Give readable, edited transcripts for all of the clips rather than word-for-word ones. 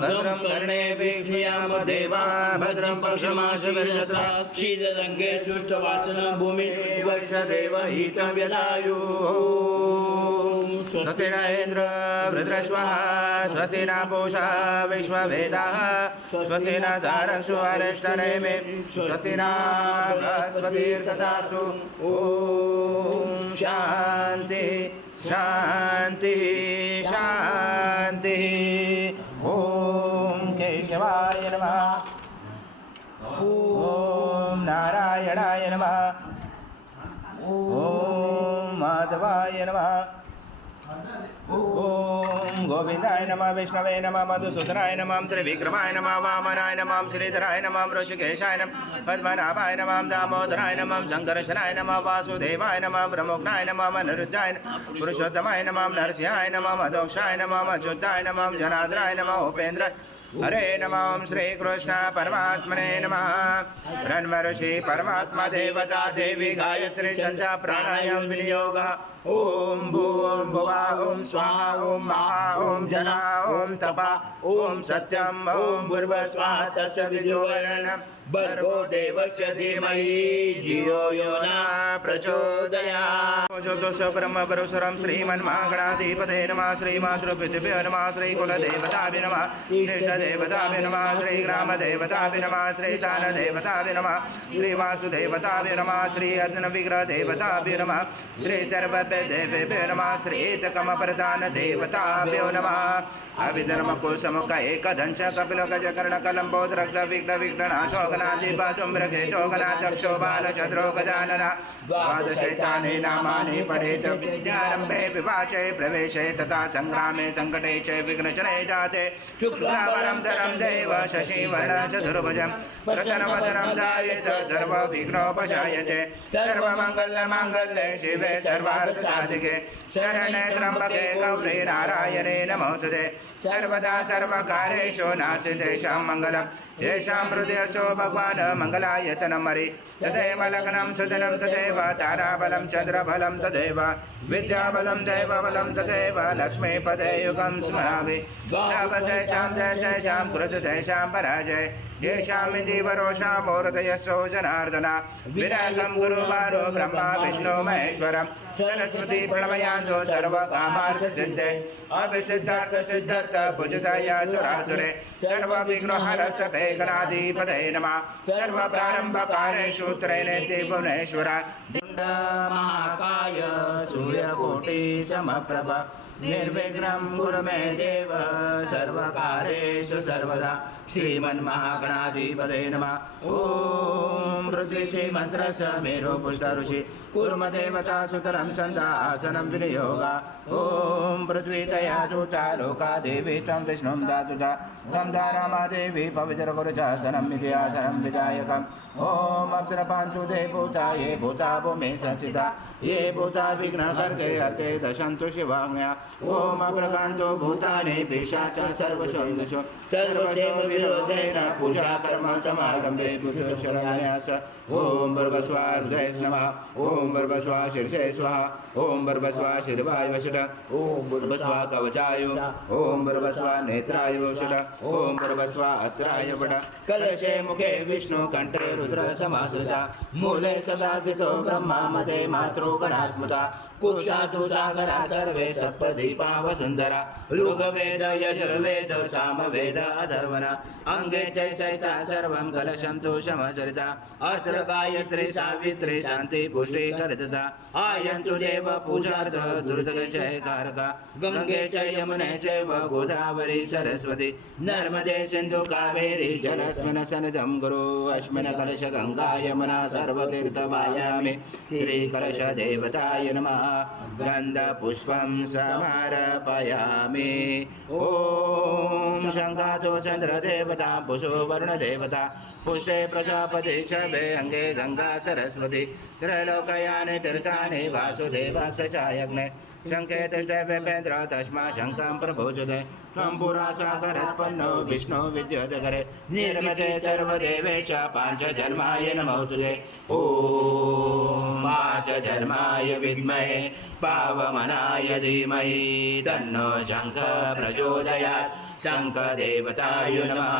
भद्रं कर्णेभिर्येष्याम देवा भद्रं पश्यमाशविर्यत्रा क्षीररङ्गे सुष्ठुवाचन भूमि वर्षदेव हितव्यदायुः स्वस्ति न इन्द्र वृत्रश्वः स्वस्ति न पूषा विश्ववेदाः स्वस्ति न चारक्षु अरिष्टनेमे स्वस्ति न बृहस्पतिर्दधातु ॐ शान्ति शान्ति शान्ति ॐ केशवाय नमः ॐ नारायणाय नमः ॐ माधवाय नमः ॐ गोविन्दाय नमः विष्णवे नमः मधुसूदनाय नमः त्रिविक्रमाय नमः वामनाय नमः श्रीधराय नमः ऋषिकेशाय नमः पद्मनाभाय नमः दामोदराय नमः शङ्करशनाय नमः वासुदेवाय नमः ब्रह्मोग्नाय नमः अनिरुद्धाय नमः पुरुषोत्तमाय नमः नरसिंहाय नमः मधोक्षाय नमः अच्युताय नमः जनार्दनाय नमः उपेन्द्र हरे नमः श्रीकृष्ण परमात्मने नमः ब्रह्मऋषि परमात्मा देवता देवी गायत्री छंदा प्राणायाम विनियोग ओम भूर्भुवः ओम स्वाहा ओम महा ओम जना ओम तपा ओम सत्यम ओम भूर्भुवः तस्य विदुर्वरेण्यं भर्गो देवस्य धीमहि धियो यो न प्रचोदयात् ज्योतिष ब्रह्म परशुराम श्रीमन्महागणाधिपते नमः श्रीमातृपृथिव्यै नमः श्रीकुलदेवताभ्यो नमः देवताभ्यो नमः श्रीग्रामदेवताभ्यो नमः श्रीशानदेवताभ्यो नमः श्रीवासुदेवताभ्यो नमः श्री अग्निविग्रहदेवताभ्यो नमः श्री सर्वदेवेभ्यो नमः श्रीतकमप्रधानदेवताभ्यो नमः अविधर्मकुसमुख एकदंश कपिल गजकर्णकलम्बोदर विघ्नविघ्ननाशो गणाधिपतुम्रकेशो गणाध्यक्षो बालचन्द्रो गजानन द्वादशैतानि नामानि पठेत् विद्यारम्भे विभाषे प्रवेशे तथा संग्रामे संकटे च विघ्नचने जाते शुक्लावरं धरं देव शशिवर्ण चतुर्भुजं प्रसन्नवदनं ध्यायेत् सर्वविघ्नोपशायते सर्वमङ्गलमाङ्गल्ये शिवे सर्वार्थसाधिके शरणे त्र्यम्बके गौरी नारायणे नमोस्तुते सर्वदा सर्वकार्येषु नास्तेषां मङ्गलं येषां हृदयसो भगवान् मङ्गलायतनं हरि तदेव लग्नं सुदिनं तदेव ताराबलं चन्द्रबलं तदेव विद्याबलं दैवबलं तदेव लक्ष्मीपदे युगं स्मरामि नवशेषां जयशेषां कुरुशेषां पराजय येषामिति वरोषामोरतयसो जनार्दन विनायकं गुरुवारो ब्रह्मा विष्णु महेश्वरं सरस्वती प्रणमयान्तो सर्वकामार्थसिद्धे अभिसिद्धार्थसिद्धर्थ भुजतया सुरासुरे सर्वविघ्नहरस्य गणाधिपतये नमः सर्वप्रारम्भकारेषु त्रैनेति भुवनेश्वर महाकाय सूर्यकोटि समप्रभ निर्विघ्नं कुरु मे देव सर्वकार्येषु सर्वदा श्रीमन्महागणाधिपतये नमः ॐ ऋषि मंत्रस्य मेरो पुष्ट ऋषि कुर्म देवता सुतरं छन्द आसनं विनियोग ॐ पृथ्वी तया दूता लोका देवी त्वं विष्णुं दातुता तं धारामा देवी पवित्र कुरुचासनं विद्यासनं विधायकम् ॐ अप्सरपान्तु ते भूता ये भूता भूमि संस्थिता ये भूता विघ्नकर्ते अर्थे दशन्तु शिवाज्ञा ॐ अप्रकान्तो भूतानि पिशाच सर्वशो सर्वशो विरोधेन पूजा कर्म समारम्भे पुरुषशरण्यास ॐ भर्गस्वाय नमः ॐ भर्गस्वा शीर्षे स्वाहा ॐ भर्गस्वा शिरवाय वषट ॐ भर्गस्वा कवचाय ॐ भर्गस्वा नेत्राय वषट ॐ भर्गस्वा अस्राय वट कलशे मुखे विष्णु कंठे रुद्र समासुता मूले सदा स्थितो ब्रह्मा मदे मातृगणा स्मृता कुरुषातु सागरा सर्वे सप्तदीपा वसुन्धरा ऋग्वेद यजुर्वेद सामवेद अथर्वण अंगे चैता सर्वं कलशं तु समचरिता अत्र गायत्री सावित्री शान्ति पुष्टि करतता आयन्तु देव पूजार्थ दुर्दशयकारक गंगे च यमुने चैव गोदावरी सरस्वती नर्मदे सिन्धु कावेरी जलस्मिन् सन्निधं गुरु अस्मिन् कलश गंगा यमुना सर्वतीर्थमायामि श्रीकलश देवताय नमः गन्धपुष्पं समर्पयामि ॐ शङ्कातो चन्द्रदेवता पुषो वर्णदेवता पुष्टे प्रजापति छवे अंगे गंगा सरस्वती त्रैलोकयानि तीर्थानि वासुदेव सचायग्ने शङ्खे तिष्ठे वेपेन्द्र तस्मा शङ्खं प्रभुजते त्वं पुरा सागरोत्पन्नो विष्णु विद्योतकरे निर्मते सर्वदेवे च पाञ्चजन्माय नमोस्तुते ॐ पाञ्चजन्माय विद्महे पावमनाय धीमहि तन्नो शङ्ख प्रचोदयात् शङ्खदेवताय नमः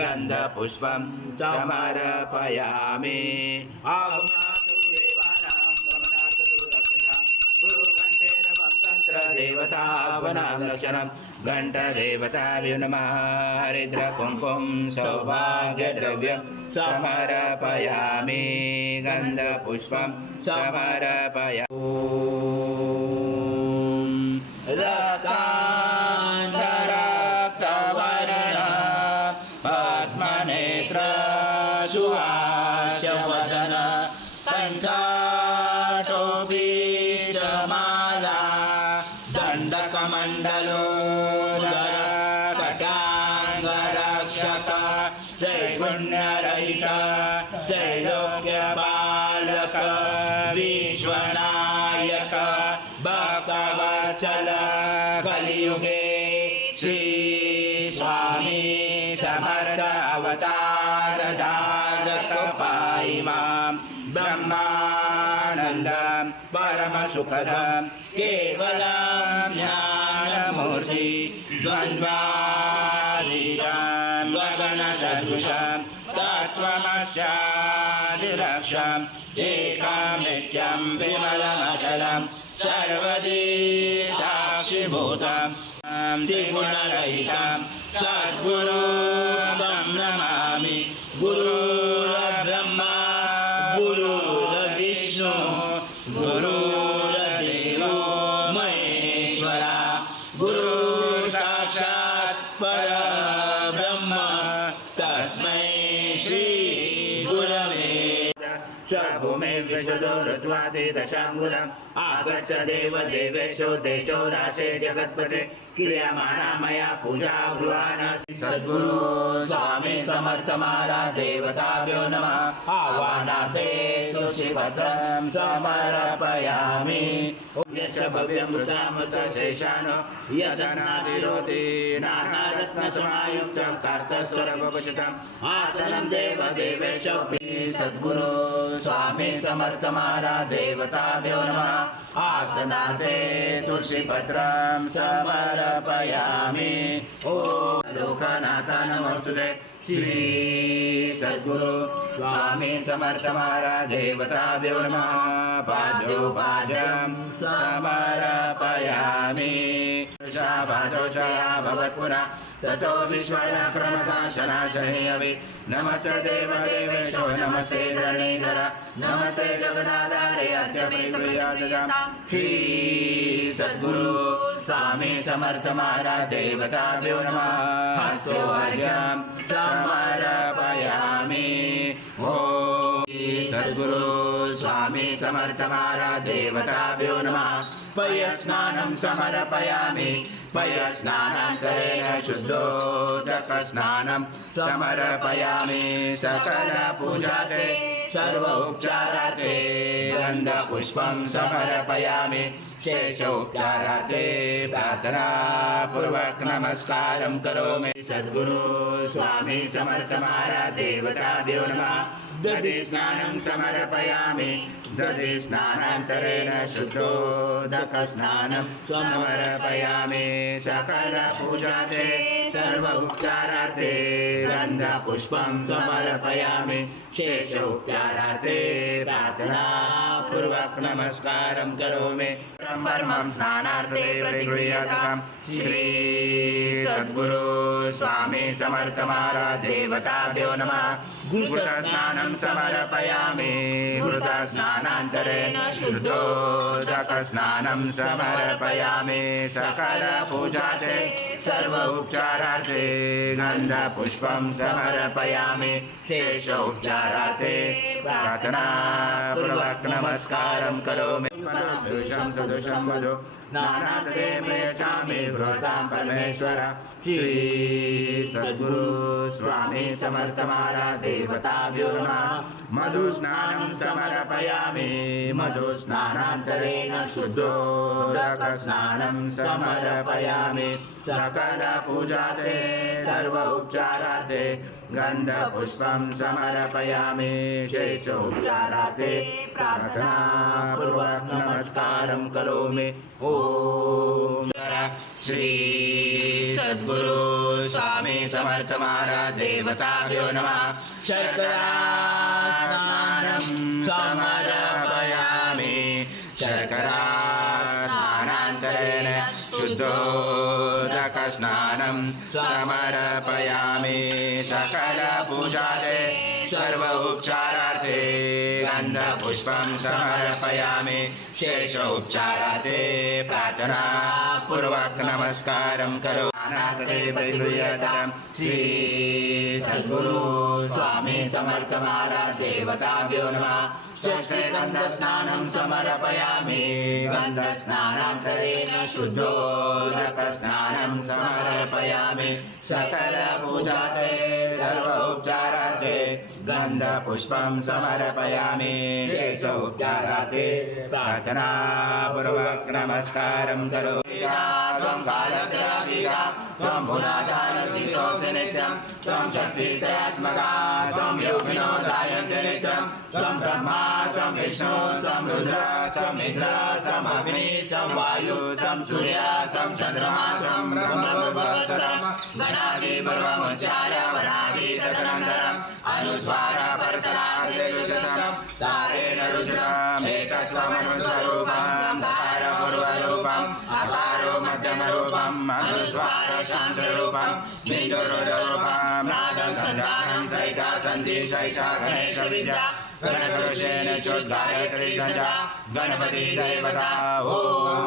गन्धपुष्पं समर्पयामि आगमनातु देवानां गमनातु रक्षसां गुरुघण्टेरवं तन्त्रदेवतावनां लक्षणं घण्टदेवताभ्यो नमः हरिद्रकुङ्कुं सौभाग्यद्रव्यं समर्पयामि गन्धपुष्पं समर्पयामि रक्तान्तरक्तवर्ण पद्मनेत्र सुहास्यवदन कण्ठाटोपी च माला दण्डकमण्डलोदर कटाङ्गरक्षक त्रैगुण्यरहित त्रैलोक्यपालक विश्वनायक भक्तवत्सल कलियुगे श्री स्वामी समर्थ अवतार धारक पाहि मां ब्रह्मानन्दं परमसुखदं केवलं ज्ञानमूर्ति द्वन्द्वातीतं गगनसदृशं तत्त्वमस्यादिलक्ष्यम् एकं नित्यं विमलमचलं सर्वदी साक्षिभूतं त्रिगुणरहितं सद्गुरुं नमामि गुरुर्ब्रह्मा गुरुर्विष्णु गुरुर्देवो महेश्वरा गुरु साक्षात् परब्रह्म तस्मै श्री गुरवे स भूमे विश्वतो ऋत्वासि दशाङ्गुलम् आगच्छ देव देवेशो तेजो राशे जगत्पते क्रियमाणा मया पूजा गृहाण सद्गुरु स्वामी समर्थ महाराज देवताभ्यो नमः आह्वानार्थे तुलसीपत्रं समर्पयामि यच्च भव्यमृतामृतशेषानो यदनादिरोति नानारत्नसमायुक्तं कार्तस्वरभवशतम् आसनं देव देवेशो सद्गुरु स्वामी समर्थ महाराज देवताभ्यो नमः आसनार्थे तुलसीपत्रं समर्पयामि ॐ लोकनाथ नमस्तुते श्री सद्गुरु स्वामी समर्थ महाराज देवताभ्यो नमः पादोपादं समर्पयामि शाबादोषया भवत्पुनः ततो विश्वनाक्रमकाशनाशने अवि नमस्ते देवदेवेशो नमस्ते धरणीधर नमस्ते जगदाधारे अस्य प्रियाददां श्री सद्गुरु स्वामी समर्थ महाराज देवताभ्यो नमः हस्तोऽर्घ्यं समर्पयामि ॐ सद्गुरु स्वामी समर्थ महाराज देवताभ्यो नमः पयस्नानं समर्पयामि पयस्नानान्तरेण शुद्धोदकस्नानं समर्पयामि सकलपूजाते सर्वोपचाराते गन्धपुष्पं समर्पयामि शेषोपचाराते प्रार्थनापूर्वक नमस्कारं करोमि सद्गुरु स्वामी समर्थ महाराज देवताभ्यो नमः दधि स्नानं समर्पयामि दधि स्नानान्तरेण शुद्धोदकस्नानं समर्पयामि सकलपूजाते सर्वोपचाराते गन्धपुष्पं समर्पयामि शेषोपचाराते प्रार्थनापूर्वक नमस्कारं करोमि परमं स्नानार्थे प्रतिगृह्यतां श्री सद्गुरु स्वामी समर्थ महाराज देवताभ्यो नमः घृतस्नानं समर्पयामि घृतस्नानान्तरेण शुद्धोदकस्नानं समर्पयामि सकलपूजाते सर्वोपचारार्थे गन्धपुष्पं समर्पयामि शेषोपचारार्थे प्रार्थनापूर्वक नमस्कारं करोमि पुरुषं सदृशं वदो स्नानार्थे प्रयच्छामि बृहतां परमेश्वर श्री सद्गुरु स्वामी समर्थ महाराज देवताभ्यो नमः मधुस्नानं समर्पयामि समर्पयामि मधुस्नानान्तरेण शुद्धोदकस्नानं समर्पयामि सकलपूजाते सर्व उपचाराते गन्धपुष्पं समर्पयामि शेषोपचाराते प्रार्थनापूर्वक नमस्कारं करोमि ॐ श्री सद्गुरु स्वामी समर्थ महाराज देवताभ्यो नमः शर्करास्नानं समर्पयामि शर्करास्नानान्तरेण शुद्धोदकस्नानं समर्पयामि सकलपूजाते सर्व उपचारार्थे गन्धपुष्पं समर्पयामि शेषोपचारार्थे प्रार्थनापूर्वक नमस्कारं करोमि श्री सद्गुरु स्वामी समर्थ महाराज देवताभ्यो नमः षष्ठे गन्धस्नानं समर्पयामि गन्धस्नानान्तरेण शुद्धोदकस्नानं समर्पयामि सकलपूजाते सर्वोपचारार्थे गन्धपुष्पं समर्पयामि शेषोपचारार्थे प्रार्थनापूर्वक नमस्कारं करोमि त्वं कालत्रयात्मिका त्वं भुवनाधारसितोऽसि नित्यं त्वं शक्तित्रयात्मका त्वं योगिनो दायन्ते नित्यं त्वं ब्रह्मा त्वं विष्णु त्वं रुद्र त्वं इन्द्र त्वं अग्निः त्वं वायुः त्वं सूर्यः त्वं चन्द्रमा त्वं ब्रह्मभुवस्सरं गणादिपर्वमुच्चार्य वनादि तदनन्तरम् अनुस्वारपर्तनादिरुचितं तारेण रुचितम् एतत्त्वमनुस्वरूपं तारपूर्वरूपम् अकारो मध्यमरूपम् अनुस्वार शान्तरूपं बिन्दुरुद्ररूपं नादं सन्धानं सहिता सन्धि सहिता गणेशविद्या गणकरुषेण चोद्गायत्री सजा गणपति देवता ॐ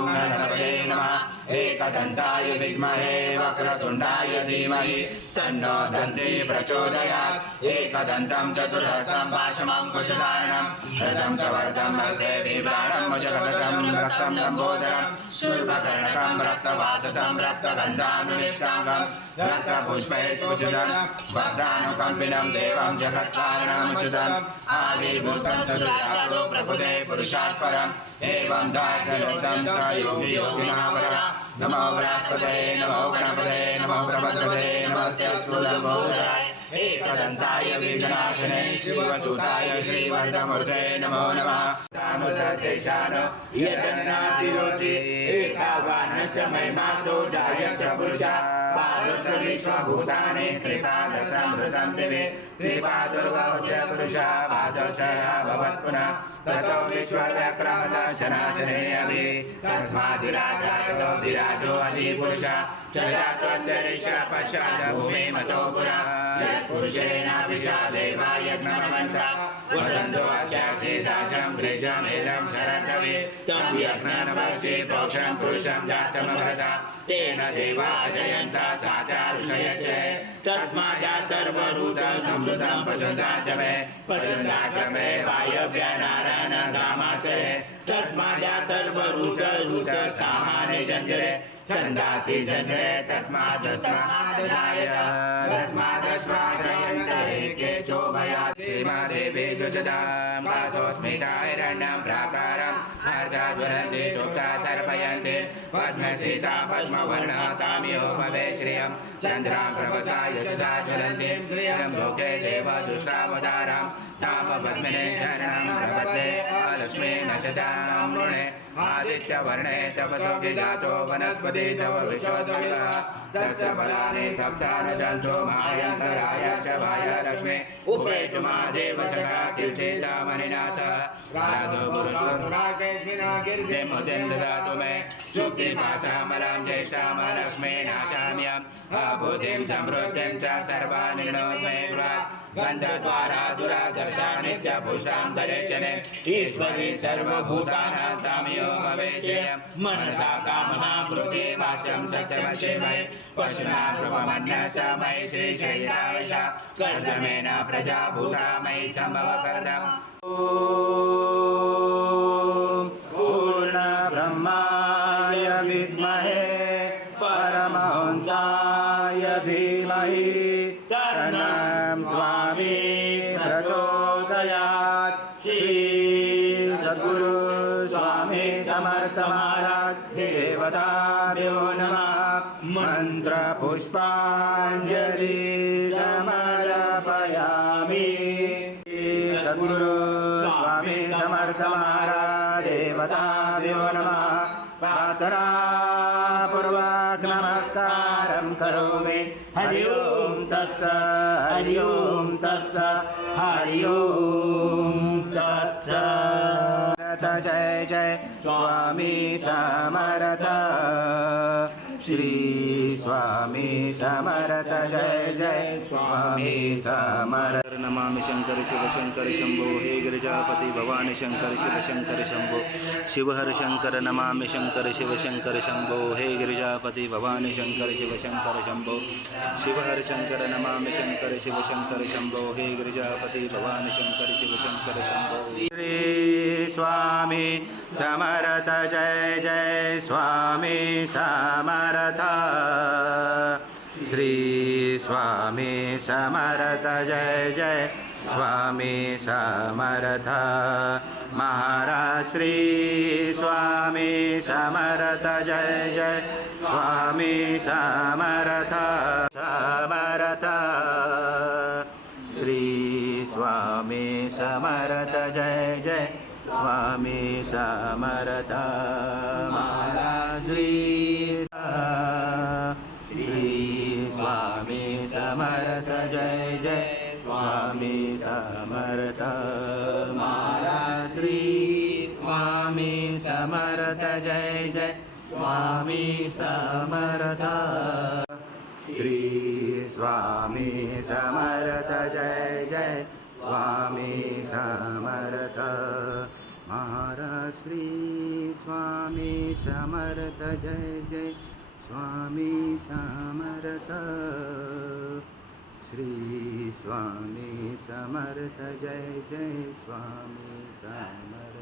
गणपते नमः एकदन्ताय विद्महे वक्रतुण्डाय धीमहि तन्नो दन्ती प्रचोदयात् एकदन्तं चतुर्हस्तं पाशमङ्कुशधारणं रथं च वरदं हस्ते बिभ्राणं मुषगदं रक्तं लम्बोदरं शूर्पकर्णकं रक्तवाससं रक्तगन्धानुलिप्ताङ्गं रक्तपुष्पै सुचितं वक्त्रानुकम्पिनं देवं जगत्कारणमुचितम् आविर्भूतं सदृशादो प्रकृते पुरुषात् परम् एवं दायकलोकं स योगी योगिनावरा नमो बृहस्पते नमो गणपते नमो प्रपद्मते नमस्ते स्थूलम्बोदराय एकदन्ताय विघ्नाशने शिवसुताय श्रीवरदमूर्ते नमो नमः तामसदेशान यजनातिरोति एकावानस्य महिमातो जायस्य पुरुषा पादस्य विश्वभूतानि त्रिपादसंहृतं दिवे त्रिपादुर्गौत्य पुरुषा पादशया भवत्पुनः ततो विश्वव्याक्रमदशनाशने अभि तस्माद्विराजाय विराजो अधिपुरुषः स जातोऽन्तरिक्ष पश्चात् भूमिमतो पुरा यत्पुरुषेणाभिषा देवा यज्ञमन्ता वसन्तो अस्यासि दाशं ग्रीष्ममेधं शरदवि तं यज्ञनमसि प्रोक्षं पुरुषं जातमभरता तेन देवा जयन्ता साचा ऋषयचे तस्माजा सर्वभूतं संवृतं पशुधा च मे वायव्या नारायण ग्रामा च तस्माजा सर्वरूच सामाने जञ्जरे छन्दासि जञ्जरे तस्मादस्मादयन्ते केशोभयात् देवी जुषदां वासोऽस्मिताहिरण्यं प्राकारम् अर्धज्वलन्ति दुःखा तर्पयन्ति पद्मसीता पद्मवर्णा तामियो भवे श्रियं चन्द्रां प्रभसा यशसा ज्वलन्ति श्रियं लोके देवदुष्टावतारां तामपद्मिने शरणं प्रपद्ये अलक्ष्मीं नशतां मृणे आदित्यवर्णे तपसो विजातो वनस्पति तव विश्वोदयः तस्य फलानि तप्सानुजन्तो मायन्तराय च वायलक्ष्मी उपेतुमा देवशका कीर्ति च मणिनाशः राधो पुरुषोराकेन्द्रिनाकीर्तिं ददातु मे सुप्तिपाशामलं ज्येष्ठामलक्ष्मी नाशाम्यम् अबुधिं समृद्धिं च सर्वाणि नोन्मे गन्धद्वारा दुराधर्षा नित्यपुष्टां दर्शने ईश्वरी सर्वभूतानां साम्यो भवेशेयं मनसा कामना वृत्ति वाचं सत्यमशिवै पशुना प्रभमन्यसमयि श्रीशैलाविषा कर्दमेन प्रजाभूता मयि सम्भवकर्दम् पूर्णब्रह्माय विद्महे परमहंसाय धीमहि तन्नं स्वामी प्रचोदयात् श्री देवताभ्यो नमः मन्त्रपुष्पाञ्जलि समर्पयामि सद्गुरु स्वामी समर्थ महाराज देवताभ्यो नमः प्रार्थनापूर्वक नमस्कारं करोमि हरि ओम तत्सत् हरि ओम तत्सत् हरि ओम तत्सत् जय जय स्वामी समर्थ श्री स्वामी समर्थ जय जय स्वामी समर्थ नमामि शंकर शिव शंकर शंभो हे गिरिजापति भवानी शंकर शिव शंकर शंभो शिवहर शंकर नमामि शंकर शिव शंकर शंभो हे गिरिजापति भवानी शंकर शिव शंकर शंभो शिवहर शंकर नमामि शंकर शिव शंकर शंभो हे गिरिजापति भवानी शंकर शिव शंकर शंभो श्री स्वामी समर्थ जय जय स्वामी समर्थ श्री स्वामी समर्थ जय जय स्वामी समर्थ महाराज श्री स्वामी समर्थ जय जय स्वामी समर्थ समर्थ श्री स्वामी समर्थ जय जय स्वामी समर्थ महाराज श्री स्वामी समर्थ जय जय स्वामी समर्थ महाराज श्री स्वामी समर्थ जय जय स्वामी समर्थ श्री स्वामी समर्थ जय जय स्वामी समर्थ महाराज श्री स्वामी समर्थ जय जय स्वामी समर्थ श्री स्वामी समर्थ जय जय स्वामी समर्थ